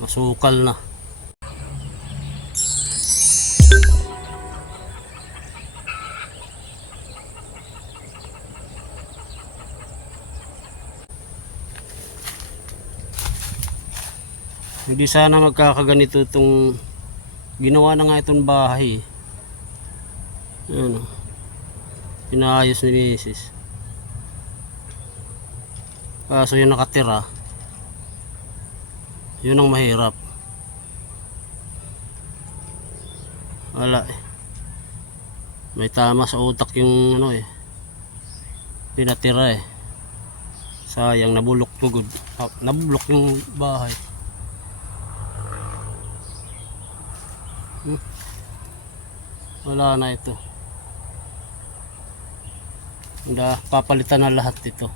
Masukal na. Hindi sana magkakaganito itong ginawa na nga itong bahay. Ano? Pinaayos ni Mrs. Kaso yung nakatira, yun ang mahirap. Wala eh. May tama sa utak yung ano eh. Pinatira eh. Sayang, nabulok tugod. Ah, nabulok yung bahay. Hmm. Wala na ito. Hindi, papalitan na lahat ito.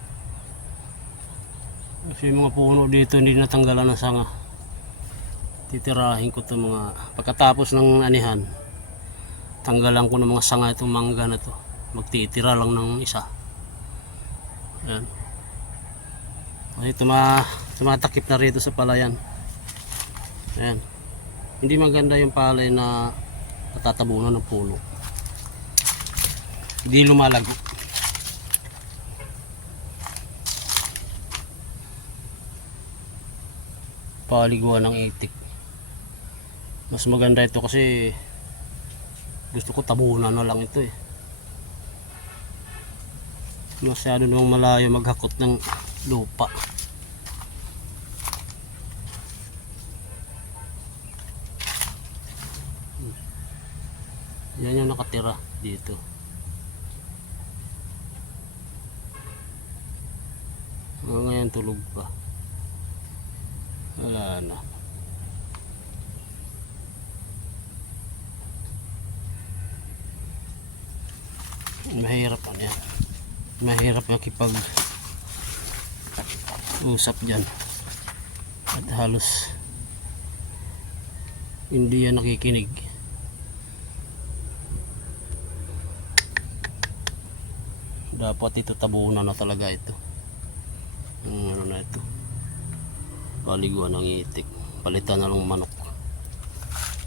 Kasi mga puno dito hindi natanggalan ng sanga. Titirahin ko to mga pagkatapos ng anihan. Tanggalan ko ng mga sanga itong mangga na to. Magtitira lang ng isa. Ayan. Kasi tuma, tumatakip na rito sa palayan. Ayan. Hindi maganda yung palay na natatabunan ng puno. Hindi lumalago. Paliguan ng itik. Mas maganda ito kasi gusto ko tabunan na lang ito eh. Masyado namang malayo maghakot ng lupa. Yan yung nakatira dito. Hanggang ngayon tulog pa wala na. Mahirap ano yan. Mahirap makipag usap dyan. At halos hindi yan nakikinig. Dapat ito tabunan na talaga ito. Ang ano na ito paliguan ng itik. Palitan na lang manok.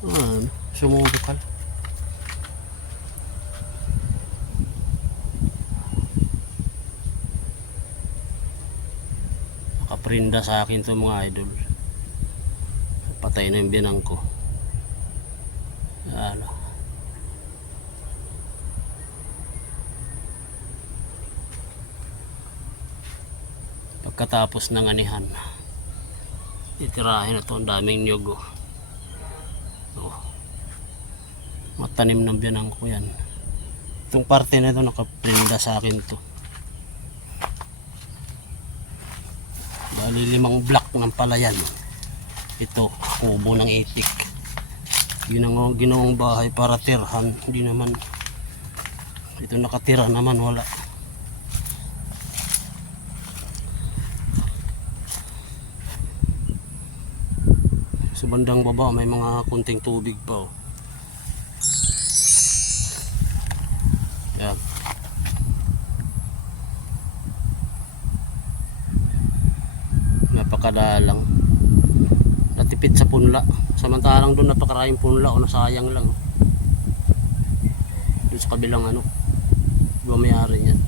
Ah, sumubukal nakaprinda sa akin to mga idol. Patay na yung binang ko. Ano pagkatapos ng anihan titirahin na to ang daming nyog oh. oh. matanim ng biyanang ko yan. Itong parte na ito nakaprinda sa akin to. Bali limang block ng palayan. Ito kubo ng itik. Ginawang, ginawang bahay para tirhan. Hindi naman ito nakatira naman wala sa bandang baba may mga kunting tubig pa oh. yan. Napakadalang. Natipid sa punla. Samantalang doon napakaraming punla o nasayang lang doon sa kabilang ano iba may-ari yan